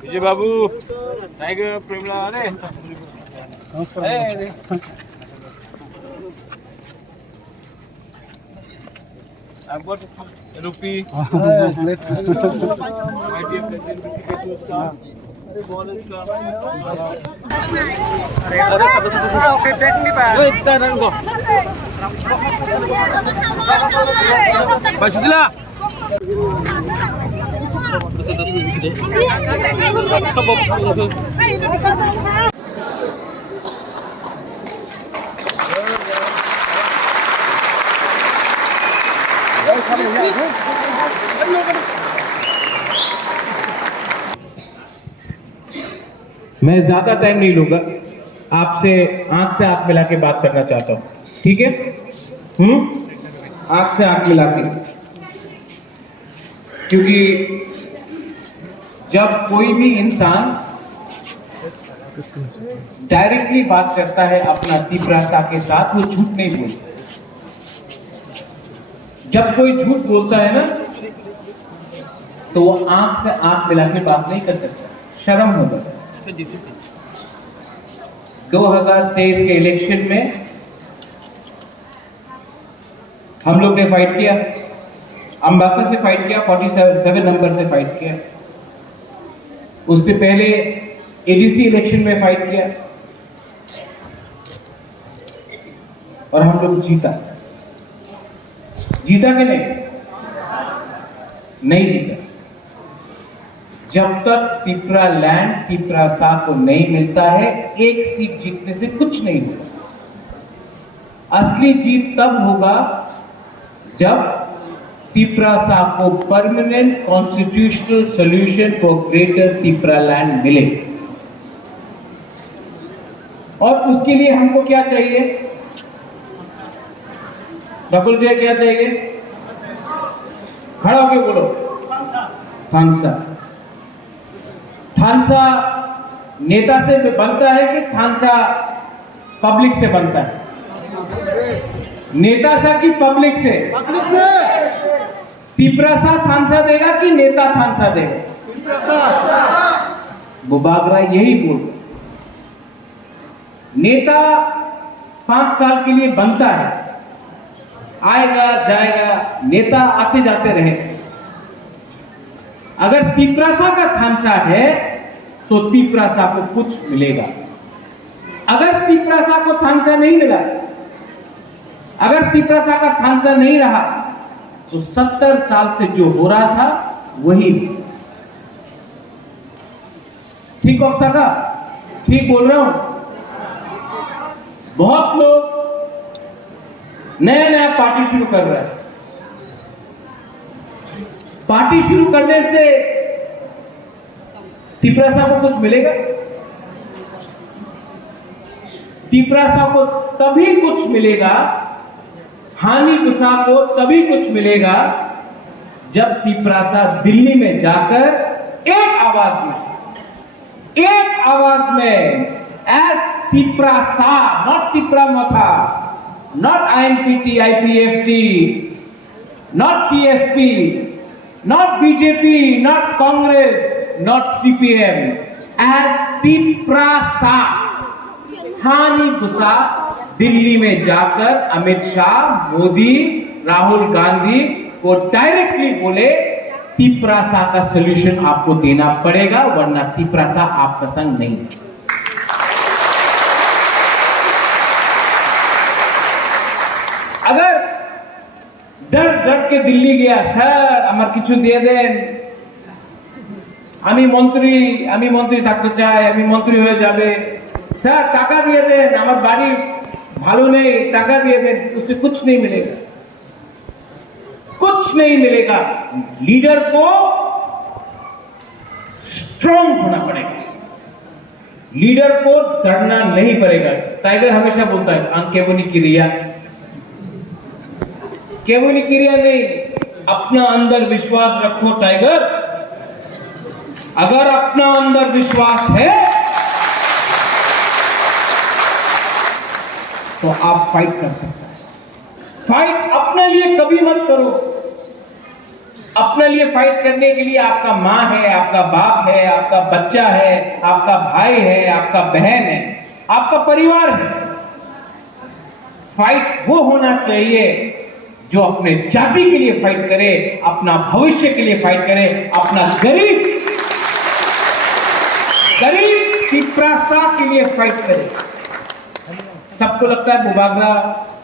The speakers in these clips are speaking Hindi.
विजय बाबू टाइगर प्रेमला अरे I've got a rupee. My dear President, okay, take me back. Basudila. मैं ज्यादा टाइम नहीं लूंगा, आपसे आंख से आंख मिला के बात करना चाहता हूं, ठीक है? आंख से आंख मिला के, क्योंकि जब कोई भी इंसान डायरेक्टली बात करता है अपना तीव्रता के साथ, वो झूठ नहीं बोलता। जब कोई झूठ बोलता है ना, तो वो आंख से आंख मिला के बात नहीं कर सकता, शर्म होगा। 2023 के इलेक्शन में हम लोग ने फाइट किया, अंबासा से फाइट किया, 47 नंबर से फाइट किया। उससे पहले एडीसी इलेक्शन में फाइट किया और हम लोग जीता कि नहीं जीता। जब तक तिपरा लैंड तिपरासा को नहीं मिलता है, एक सीट जीतने से कुछ नहीं होगा। असली जीत तब होगा जब तिपरासा को permanent constitutional solution for greater Tipra land मिले। और उसके लिए हमको क्या चाहिए? नकुल जी, क्या चाहिए? खड़ा होके बोलो। थानसा। थानसा नेता से बनता है कि थानसा पब्लिक से बनता है? नेता सा कि पब्लिक से? तिपरासा थानसा देगा कि नेता थानसा देगा? वो बागरा यही बोल। नेता 5 साल के लिए बनता है, आएगा जाएगा, नेता आते जाते रहे। अगर तिपरासा का थानसा है तो तिपरासा को कुछ मिलेगा। अगर तिपरासा को थानसा नहीं मिला, अगर तिपरासा का थानसा नहीं रहा, तो 70 साल से जो हो रहा था वही। ठीक हो सका? ठीक बोल रहा हूं? बहुत लोग नया नया पार्टी शुरू कर रहे हैं। पार्टी शुरू करने से तिपरासा को कुछ मिलेगा? तिपरासा को तभी कुछ मिलेगा, हानि गुस्सा को तभी कुछ मिलेगा जब तिपरासा दिल्ली में जाकर एक आवाज में एस Tiprasa, not Tipramatha, not INPT, IPFT, not TSP, not BJP, not Congress, not CPM, as Tiprasa हानि गुस्सा दिल्ली में जाकर अमित शाह, मोदी, राहुल गांधी को डायरेक्टली बोले तिपरासा का सॉल्यूशन आपको देना पड़ेगा, वरना तिपरासा आपका संग नहीं। अगर डर डर के दिल्ली गया, স্যার আমার কিছু দিয়ে দেন, আমি মন্ত্রী থাকতে চাই, আমি মন্ত্রী হয়ে যাবে, স্যার টাকা দিয়ে দেন, আমার বাড়ি ভালো নেই, টাকা দিয়ে দেন, उससे कुछ नहीं मिलेगा, कुछ नहीं मिलेगा। लीडर को स्ट्रांग होना पड़ेगा, लीडर को डरना नहीं पड़ेगा। टाइगर हमेशा बोलता है अंकेबनी क्रिया, केवल क्रिया नहीं, अपना अंदर विश्वास रखो टाइगर। अगर अपना अंदर विश्वास है तो आप फाइट कर सकते हैं। फाइट अपने लिए कभी मत करो, अपने लिए फाइट करने के लिए आपका माँ है, आपका बाप है, आपका बच्चा है, आपका भाई है, आपका बहन है, आपका परिवार है। फाइट वो होना चाहिए जो अपने जाति के लिए फाइट करे, अपना भविष्य के लिए फाइट करे, अपना गरीब पिपरासा के लिए फाइट करे। सबको लगता है बुबागरा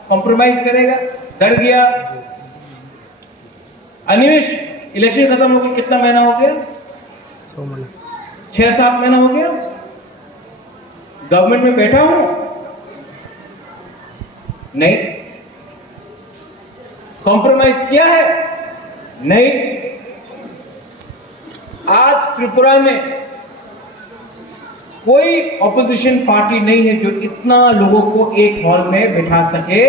कॉम्प्रोमाइज करेगा, डर गया। अनिमेश, इलेक्शन खत्म हो गया, कितना महीना हो गया? 6-7 महीना हो गया। गवर्नमेंट में बैठा हूं, नहीं। कॉम्प्रोमाइज किया है, नहीं। आज त्रिपुरा में कोई ऑपोजिशन पार्टी नहीं है जो इतना लोगों को एक हॉल में बिठा सके,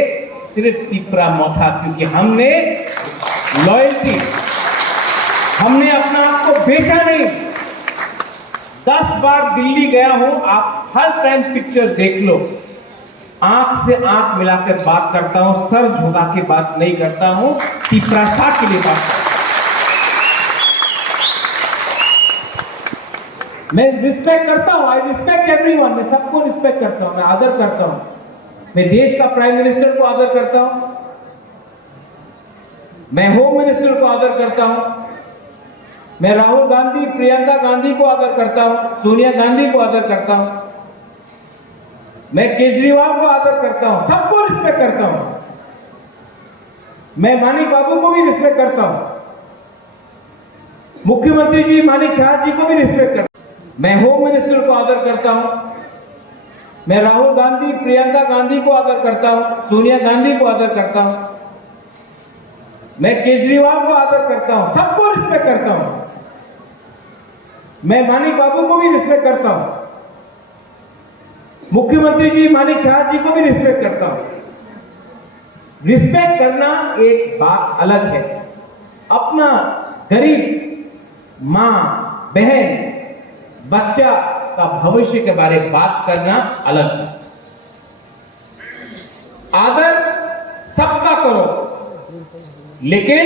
सिर्फ त्रिपुरा मोथा। क्योंकि हमने लॉयल्टी, हमने अपना आप को बेचा नहीं। 10 बार दिल्ली गया हूं, आप हर टाइम पिक्चर देख लो, आंख से आंख मिलाकर बात करता हूं, सर झुका के बात नहीं करता हूं, पिपरासा के लिए बात करता हूं। मैं रिस्पेक्ट करता हूं, आई रिस्पेक्ट एवरीवन, मैं सबको रिस्पेक्ट करता हूं, मैं आदर करता हूं। मैं देश का प्राइम मिनिस्टर को आदर करता हूं, मैं होम मिनिस्टर को आदर करता हूं, मैं राहुल गांधी, प्रियंका गांधी को आदर करता हूं, सोनिया गांधी को आदर करता हूं, मैं केजरीवाल को आदर करता हूं, सबको रिस्पेक्ट करता हूं। मैं मानिक बाबू को भी रिस्पेक्ट करता हूं, मुख्यमंत्री जी मानिक शाह जी को भी रिस्पेक्ट करता हूं, मैं होम मिनिस्टर को आदर करता हूं, मैं राहुल गांधी, प्रियंका गांधी को आदर करता हूं, सोनिया गांधी को आदर करता हूं, मैं केजरीवाल को आदर करता हूं, सबको रिस्पेक्ट करता हूं। मैं मानिक बाबू को भी रिस्पेक्ट करता हूं, मुख्यमंत्री जी मानिक शाह जी को भी रिस्पेक्ट करता हूं। रिस्पेक्ट करना एक बात अलग है, अपना गरीब मां, बहन, बच्चा का भविष्य के बारे में बात करना अलग है। आदर सबका करो, लेकिन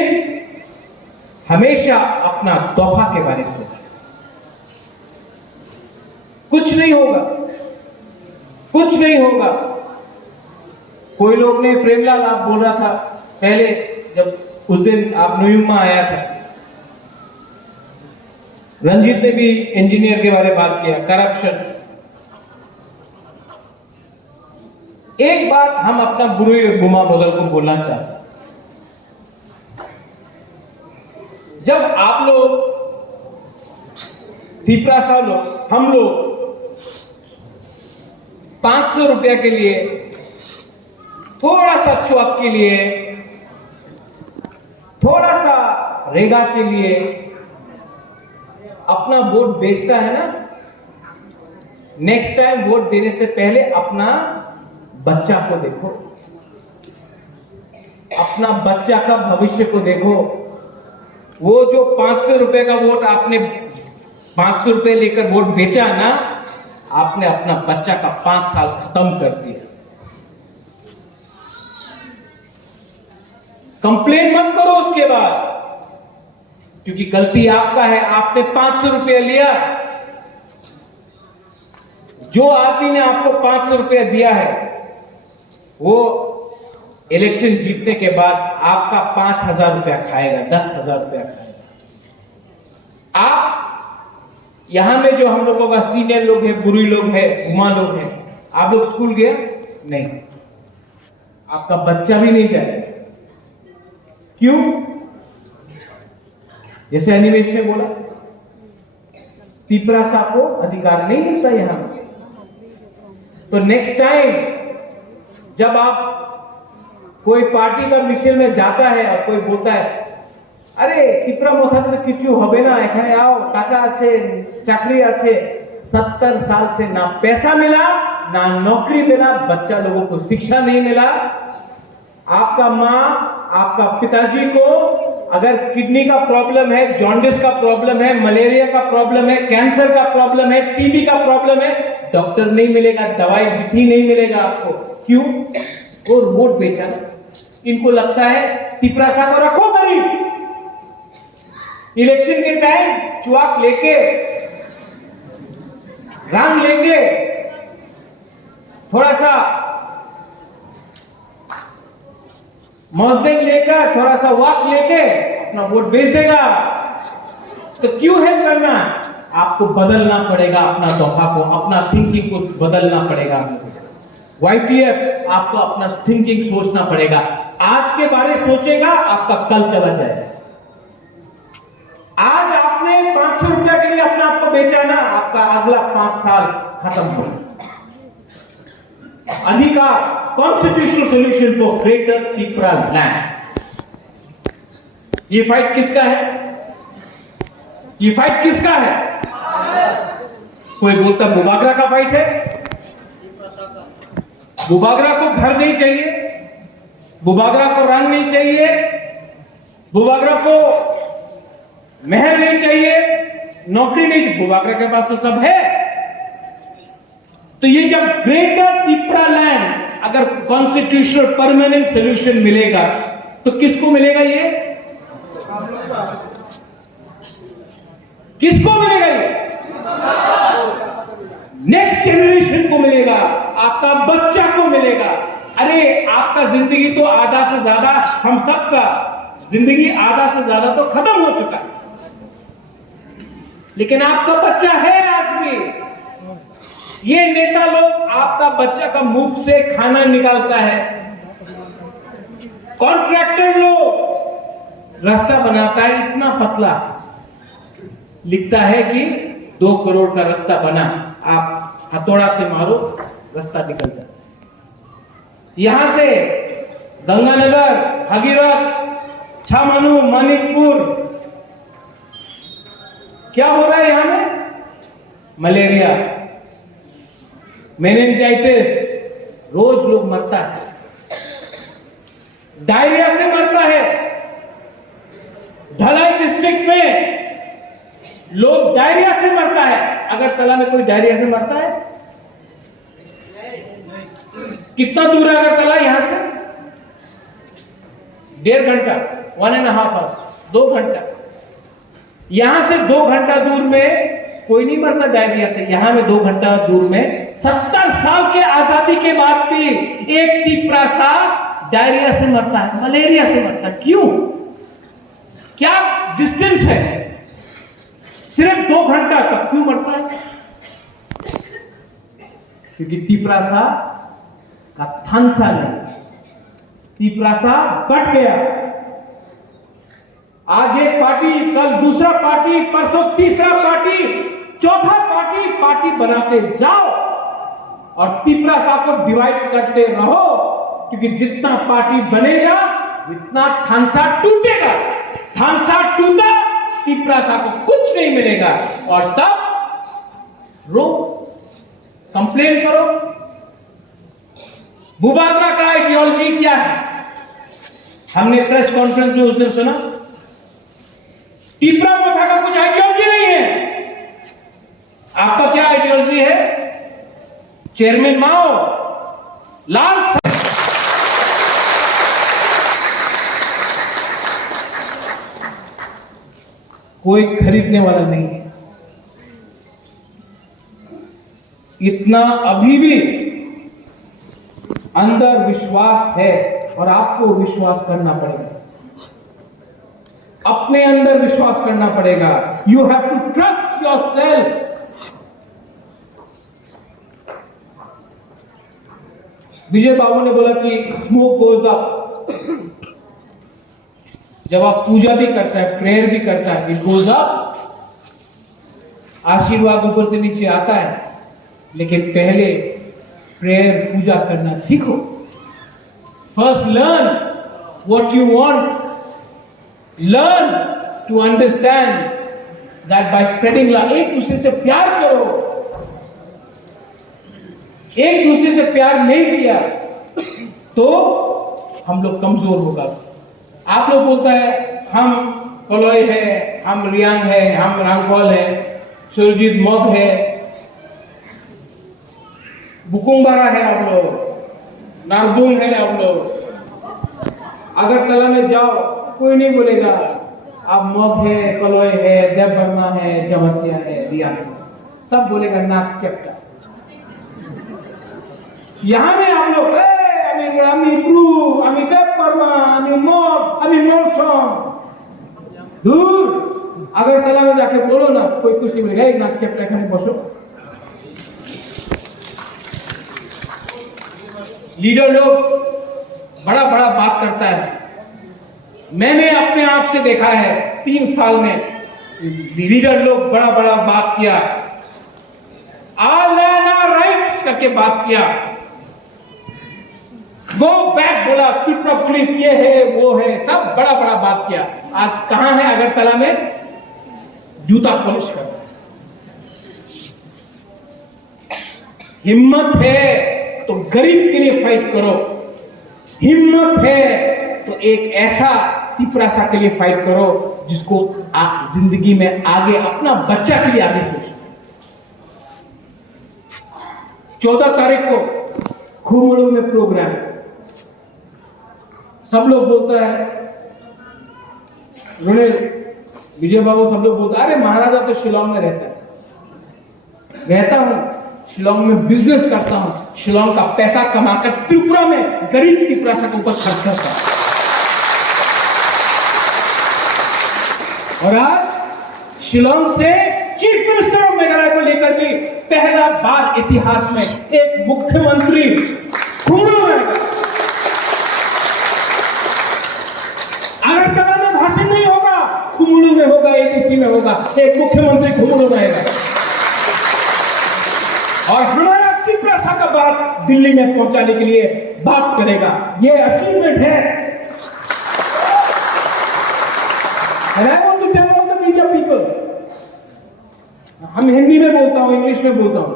हमेशा अपना तोहफा के बारे में सोचो। कुछ नहीं होगा, कुछ नहीं होगा। कोई लोग ने, प्रेमलाल आप बोल रहा था पहले, जब उस दिन आप न्यूयॉर्क आया था, रंजीत ने भी इंजीनियर के बारे में बात किया, करप्शन। एक बात हम अपना बुरी और गुमा बदल को बोलना चाहते हैं। जब आप लोग, त्रिपुरा लोग, हम लोग 500 रुपया के लिए, थोड़ा सा चौक के लिए, थोड़ा सा रेगा के लिए अपना वोट बेचता है ना, नेक्स्ट टाइम वोट देने से पहले अपना बच्चा को देखो, अपना बच्चा का भविष्य को देखो। वो जो 500 रुपए का वोट आपने 500 रुपए लेकर वोट बेचा ना, आपने अपना बच्चा का 5 साल खत्म कर दिया। कंप्लेन मत करो उसके बाद, क्योंकि गलती आपका है। आपने 500 रुपया लिया, जो आदमी ने आपको 500 रुपया दिया है, वो इलेक्शन जीतने के बाद आपका 5,000 रुपया खाएगा, 10,000 रुपया खाएगा। आप यहां में जो हम लोगों का सीनियर लोग हैं, बुरी लोग हैं, गुमा लोग हैं, आप लोग स्कूल गए नहीं, आपका बच्चा भी नहीं जाएगा। क्यों? जैसे अनिमेश ने बोला, त्रिपुरा को अधिकार नहीं मिलता यहां। तो नेक्स्ट टाइम जब आप कोई पार्टी का मिशन में जाता है और कोई बोलता है, अरे त्रिपुरा मोथा तो किचु होबे ना, एखाने आओ, टाका आछे, चाकरी आछे, 70 साल से ना पैसा मिला, ना नौकरी मिला, बच्चा लोगों को शिक्षा नहीं मिला। आपका माँ, आपका पिताजी को अगर किडनी का प्रॉब्लम है, जॉन्डिस का प्रॉब्लम है, मलेरिया का प्रॉब्लम है, कैंसर का प्रॉब्लम है, टीबी का प्रॉब्लम है, डॉक्टर नहीं मिलेगा, दवाई भी नहीं मिलेगा आपको। क्यों? वो वोट बेचा। इनको लगता है त्रिपुरा को रखो गरीब, इलेक्शन के टाइम चुआक लेके, रंग लेके, थोड़ा सा मौजदेन लेकर, थोड़ा सा वाक लेके अपना वोट बेच देगा। तो क्यों हेल्प करना? आपको बदलना पड़ेगा अपना धोखा को, अपना थिंकिंग को बदलना पड़ेगा। YTF आपको अपना थिंकिंग सोचना पड़ेगा। आज के बारे सोचेगा, आपका कल चला जाएगा। आज आपने 500 रुपया के लिए अपना आपको बेचा ना, आपका अगला 5 साल खत्म हो। अधिकार, constitutional solution for greater Tripura land. ये फाइट किसका है? ये फाइट किसका है? कोई बोलता मुबागरा का फाइट है। मुबागरा को घर नहीं चाहिए, मुबागरा को रंग नहीं चाहिए, मुबागरा को महल नहीं चाहिए, नौकरी नहीं चाहिए। मुबागरा के पास तो सब है। तो ये जब ग्रेटर त्रिपुरा लैंड अगर कॉन्स्टिट्यूशनल परमानेंट सोल्यूशन मिलेगा तो किसको मिलेगा? ये किसको मिलेगा? ये नेक्स्ट जनरेशन को मिलेगा, आपका बच्चा को मिलेगा। अरे आपका जिंदगी तो आधा से ज्यादा, हम सबका जिंदगी आधा से ज्यादा तो खत्म हो चुका है, लेकिन आपका बच्चा है आज भी। ये नेता लोग आपका बच्चा का मुंह से खाना निकालता है, कॉन्ट्रैक्टर लोग रास्ता बनाता है इतना पतला, लिखता है कि 2 करोड़ का रास्ता बना, आप हथौड़ा से मारो रास्ता निकल जाता। यहां से गंगानगर, भगीरथ, छामनू, मानिकपुर, क्या हो रहा है यहां में? मलेरिया, मेनिंजाइटिस, रोज लोग मरता है, डायरिया से मरता है। ढलाई डिस्ट्रिक्ट में लोग डायरिया से मरता है। अगरतला में कोई डायरिया से मरता है? कितना दूर है अगरतला यहां से? 1.5 घंटा, 1.5 आवर्स, 2 घंटा। यहां से 2 घंटा दूर में कोई नहीं मरता डायरिया से। यहां में 2 घंटा दूर में 70 साल के आजादी के बाद भी एक त्रिपुरा सा डायरिया से मरता है, मलेरिया से मरता है। क्यों? क्या डिस्टेंस है? सिर्फ 2 घंटा, तब क्यों मरता है? क्योंकि त्रिपुरा सा का थानसा नहीं, त्रिपुरा सा बट गया। आज एक पार्टी, कल दूसरा पार्टी, परसों तीसरा पार्टी, चौथा पार्टी बनाते जाओ और त्रिपुरा सा को डिवाइड करते रहो, क्योंकि जितना पार्टी बनेगा जितना थानसा टूटेगा। थानसा टूटा, त्रिपुरा सा को कुछ नहीं मिलेगा और तब रो, कंप्लेन करो। मुबागरा का आइडियोलॉजी क्या है? हमने प्रेस कॉन्फ्रेंस में उस दिन सुना, त्रिपुरा प्रथा का कुछ आइडियोलॉजी नहीं है। आपका क्या आइडियोलॉजी है? चेयरमैन माओ, लाल कोई खरीदने वाला नहीं है। इतना अभी भी अंदर विश्वास है और आपको विश्वास करना पड़ेगा, अपने अंदर विश्वास करना पड़ेगा। You have to trust yourself. Vijay बाबू ने बोला कि स्मोक गोज अप। जब आप पूजा भी करता है, प्रेयर भी करता है, इट गोज अप, आशीर्वाद ऊपर से नीचे आता है। लेकिन पहले प्रेयर, पूजा करना सीखो। First learn what you want, learn to understand that by spreading love. एक दूसरे से प्यार करो। एक दूसरे से प्यार नहीं किया तो हम लोग कमजोर होगा। आप लोग बोलता है हम कलोई है, हम रियांग है, हम रांगकॉल है, सुरजीत मग है, बुकुंबारा है, आप लोग नारदुंग है, आप लोग अगरतला में जाओ कोई नहीं बोलेगा अब मग है, कलोय है, देव वर्मा है, जवतिया है, रिया है, सब बोलेगा नाक चपटा। यहाँ में आप लोग আমি ব্রু, আমি দেব বর্মা, আমি মগ, আমি মৌসम, दूर अगर तला में जाके बोलो ना, कोई कुछ नहीं बोलेगा। एक नाक चपटा एखाने बसो। लीडर लोग बड़ा बड़ा बात करता है। मैंने अपने आप से देखा है 3 साल में लीडर लोग बड़ा बड़ा बात किया, ऑल लैंड आवर राइट्स करके बात किया, गो बैक बोला, त्रिपुरा पुलिस ये है वो है, सब बड़ा बड़ा बात किया। आज कहां है अगरतला में? जूता पॉलिश कर। हिम्मत है तो गरीब के लिए फाइट करो, हिम्मत है तो एक ऐसा त्रिपुरा के लिए फाइट करो जिसको जिंदगी में आगे अपना बच्चा के लिए आगे सोचो। 14 तारीख को खुमड़ू में प्रोग्राम, सब लोग बोलता है, विजय बाबू सब लोग बोलता है, अरे महाराजा तो शिलोंग में रहता है। रहता हूं, शिलोंग में बिजनेस करता हूं, शिलोंग का पैसा कमाकर त्रिपुरा में गरीब त्रिपुरा के ऊपर खर्च करता हूं। और आज शिलोंग से चीफ मिनिस्टर ऑफ मेघालय को लेकर भी पहला बार इतिहास में एक मुख्यमंत्री खुमड़ू में, अगरतला में भाषण नहीं होगा, खुमड़ू में होगा, एबीसी में होगा, एक मुख्यमंत्री खुमड़ू में आएगा और हमारा त्रिपुरा का बात दिल्ली में पहुंचाने के लिए बात करेगा। ये अचीवमेंट है। पीपल, हम हिंदी में बोलता हूं, इंग्लिश में बोलता हूं,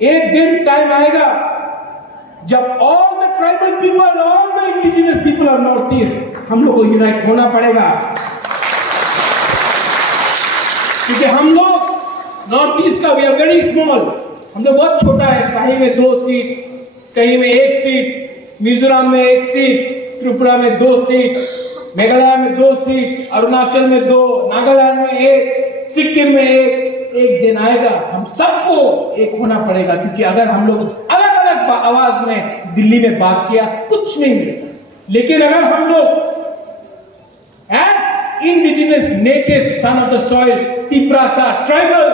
एक दिन टाइम आएगा जब all the tribal people, all the indigenous people of north east, हम लोग को यूनाइट होना पड़ेगा। क्योंकि हम लोग नॉर्थ ईस्ट का, वी आर वेरी स्मॉल, हम लोग बहुत छोटा है। कहीं में 2 सीट, कहीं में 1 सीट, मिजोरम में 1 सीट, त्रिपुरा में 2 सीट, मेघालय में 2 सीट, अरुणाचल में 2, नागालैंड में 1, सिक्किम में 1। एक दिन आएगा हम सबको एक होना पड़ेगा, क्योंकि अगर हम लोग अलग अलग आवाज में दिल्ली में बात किया कुछ नहीं मिलेगा। लेकिन अगर हम लोग as indigenous native son of the soil, Tripura tribal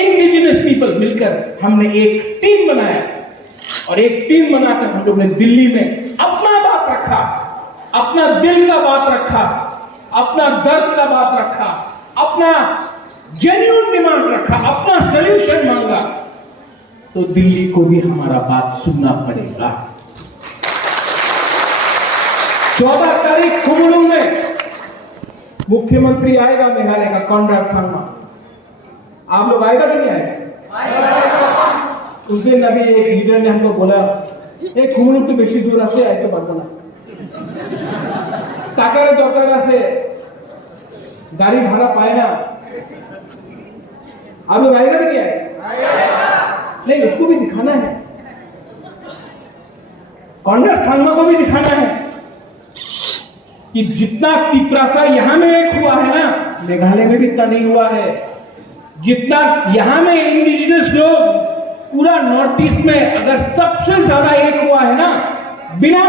indigenous people मिलकर हमने एक टीम बनाया और एक टीम बनाकर हम लोग ने दिल्ली में अपना बात रखा, अपना दिल का बात रखा, अपना दर्द का बात रखा, अपना जेन्युइन डिमांड रखा, अपना सॉल्यूशन मांगा, तो दिल्ली को भी हमारा बात सुनना पड़ेगा। 14 तारीख खुमड़ू में मुख्यमंत्री आएगा मेघालय का, कॉनराड संगमा। आप लोग आएगा कि नहीं आएगा? उस दिन अभी एक लीडर ने हमको बोला, एक खुमड़ू तो बेशी दूर से आए तो पारबो ना, टाकारे दरकार से गाड़ी भाड़ा पाए ना। आप लोग आएगा कि आएगा? नहीं, उसको भी दिखाना है, कॉनराड संगमा को भी दिखाना है कि जितना त्रिपुरा यहां में एक हुआ है ना, मेघालय में भी इतना नहीं हुआ है। जितना यहां में इंडिजिनस लोग पूरा नॉर्थ ईस्ट में अगर सबसे ज्यादा एक हुआ है ना, बिना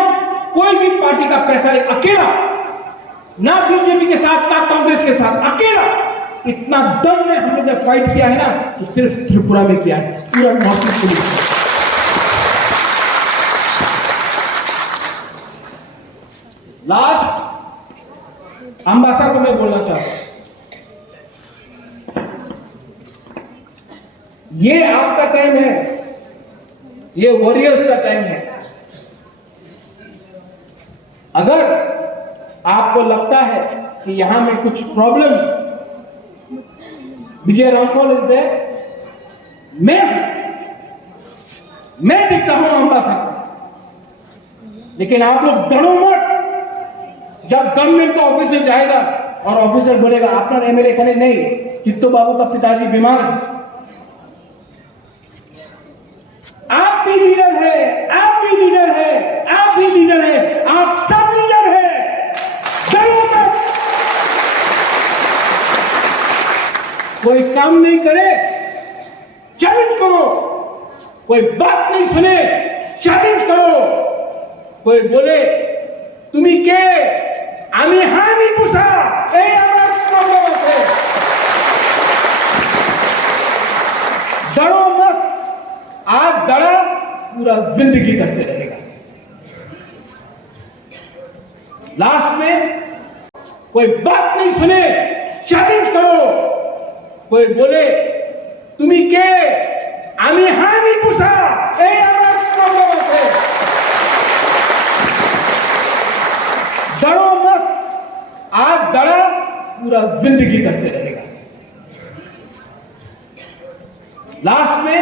कोई भी पार्टी का पैसा, अकेला, ना बीजेपी के साथ ना कांग्रेस के साथ, अकेला इतना दम में हम लोग ने फाइट किया है ना, तो सिर्फ त्रिपुरा में किया है, पूरा नॉर्थ ईस्ट में। लास्ट अंबासा को मैं बोलना चाहता हूं, ये आपका टाइम है, ये वॉरियर्स का टाइम है। अगर आपको लगता है कि यहां में कुछ प्रॉब्लम, विजय रामफॉल इज देयर, मैं दिखता हूं अंबासा को, लेकिन आप लोग डरो मत। जब गवर्नमेंट का ऑफिस में जाएगा और ऑफिसर बोलेगा आपका एमएलए कने नहीं, चित्तो बाबू का पिताजी बीमार है, आप भी लीडर है, आप भी लीडर है, आप भी लीडर है, आप सब लीडर है, डरो मत। कोई काम नहीं करे चैलेंज करो, कोई बात नहीं सुने चैलेंज करो, कोई बोले তুমি কে আমি হানি পুষা এই আমার প্রবলেম আছে। डरो मत, आज डरा पूरा जिंदगी डरते रहेगा। लास्ट में कोई बात नहीं सुने चैलेंज करो, कोई बोले তুমি কে আমি হানি পুষা এই আমার প্রবলেম আছে। डरो मत, आज डरा पूरा जिंदगी डरते रहेगा। लास्ट में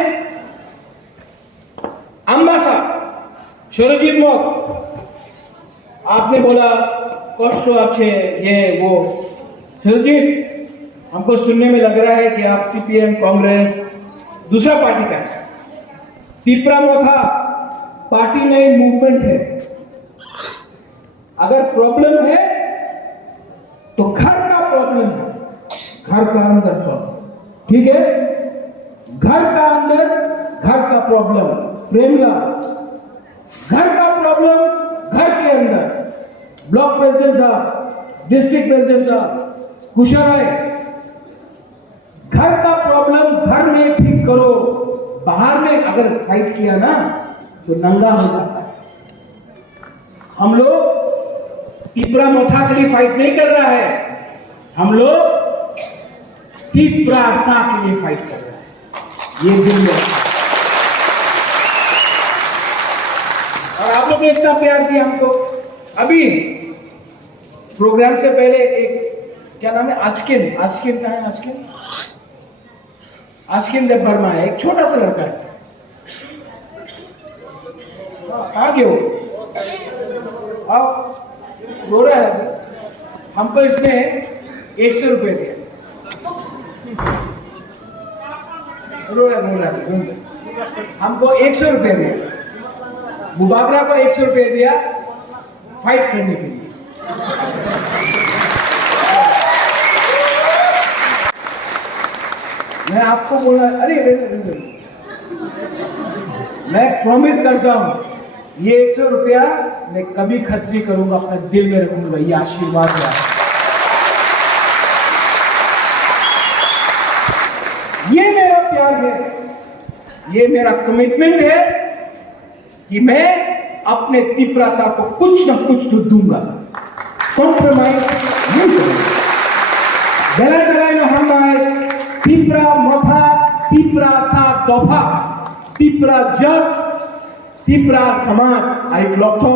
अम्बासा सुरजीत मत आपने बोला कष्ट अच्छे ये वो। सुरजीत, हमको सुनने में लग रहा है कि आप सीपीएम कांग्रेस दूसरा पार्टी का है। तिपरा मोथा पार्टी नहीं मूवमेंट है। अगर प्रॉब्लम है तो घर का प्रॉब्लम है, घर का अंदर प्रॉब्लम, ठीक है? घर का अंदर घर का प्रॉब्लम प्रेमला, घर का प्रॉब्लम घर के अंदर। ब्लॉक प्रेसिडेंट साहब, डिस्ट्रिक्ट प्रेसिडेंट साहब, कुशल घर का प्रॉब्लम घर में ठीक करो, बाहर में अगर फाइट किया ना तो नंगा हो जाता है। हम लोग तिपरा मोथा के लिए फाइट नहीं कर रहा है, हम लोग तिपरा सा के लिए फाइट कर रहे हैं। ये दिन में और आप लोग ने इतना प्यार दिया हमको। अभी प्रोग्राम से पहले एक क्या नाम है आस्किन, आस्किन का है आस्किन, आस्किन देव वर्मा है, एक छोटा सा लड़का है। कहाँ गए हो? आओ, रो रहा है। हमको इसने 100 रुपए दिया। रो रहा है। हमको 100 रुपए दिया, मुबाबरा को 100 रुपए दिया फाइट करने के लिए। मैं आपको बोला, अरे मैं प्रॉमिस करता हूं ये 100 रुपया मैं कभी खर्च नहीं करूंगा, अपने दिल में रखूंगा। ये आशीर्वाद है, ये मेरा प्यार है, ये मेरा कमिटमेंट है कि मैं अपने तिपरा साहब को कुछ ना कुछ तो दूंगा, कॉम्प्रोमाइज नहीं करूंगा। गलत लगाए ना हम आए तिपरा मोथा, तिपरा सा दफा, तिपरा जग, तिपरा समाज आई क्लॉक